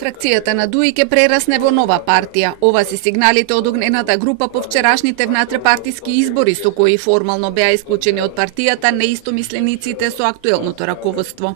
Фракцијата на ДУИ ќе прерасне во нова партија. Ова се сигналите од огнената група по вчерашните внатрепартиски избори со кои формално беа исклучени од партијата неистомислениците со актуелното раководство.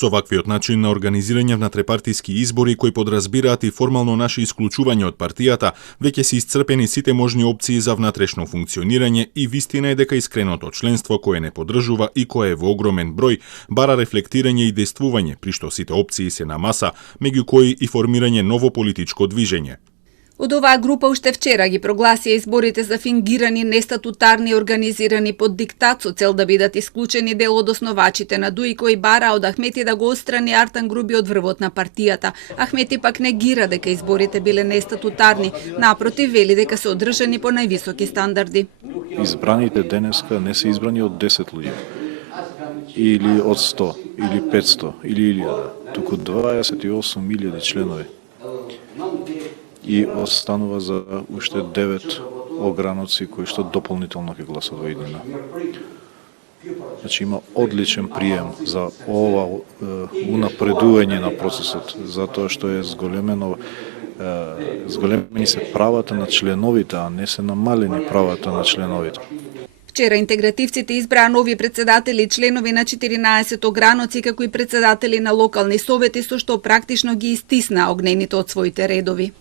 Со ваквиот начин на организирање внатрепартиски избори кои подразбираат и формално наше исклучување од партијата, веќе се исцрпени сите можни опции за внатрешно функционирање и вистина е дека искреното членство кое не поддржува и кое е во огромен број, бара рефлектирање и действување, при што сите опции се на маса, меѓу кои и формирање ново политичко движење. Од оваа група уште вчера ги прогласија изборите за фингирани, нестатутарни, организирани под диктат со цел да бидат исклучени дел од основачите на ДУИ кои бара од Ахмети да го отстрани Артан Груби од врвот на партијата. Ахмети пак негира дека изборите биле нестатутарни, напротив вели дека се одржани по највисоки стандарди. Избраните денеска не се избрани од 10 луѓе, или од 100, или 500, или 1000, туку 28.000 членови. И останува за уште 9 ограноци кои што дополнително ќе гласат во иднина. Значи има одличен прием за ова унапредување на процесот, затоа што е зголемени се правата на членовите, а не се намалени правата на членовите. Вчера интегративците избраа нови председатели и членови на 14 ограноци, како и председатели на локални совети, со што практично ги истисна огнените од своите редови.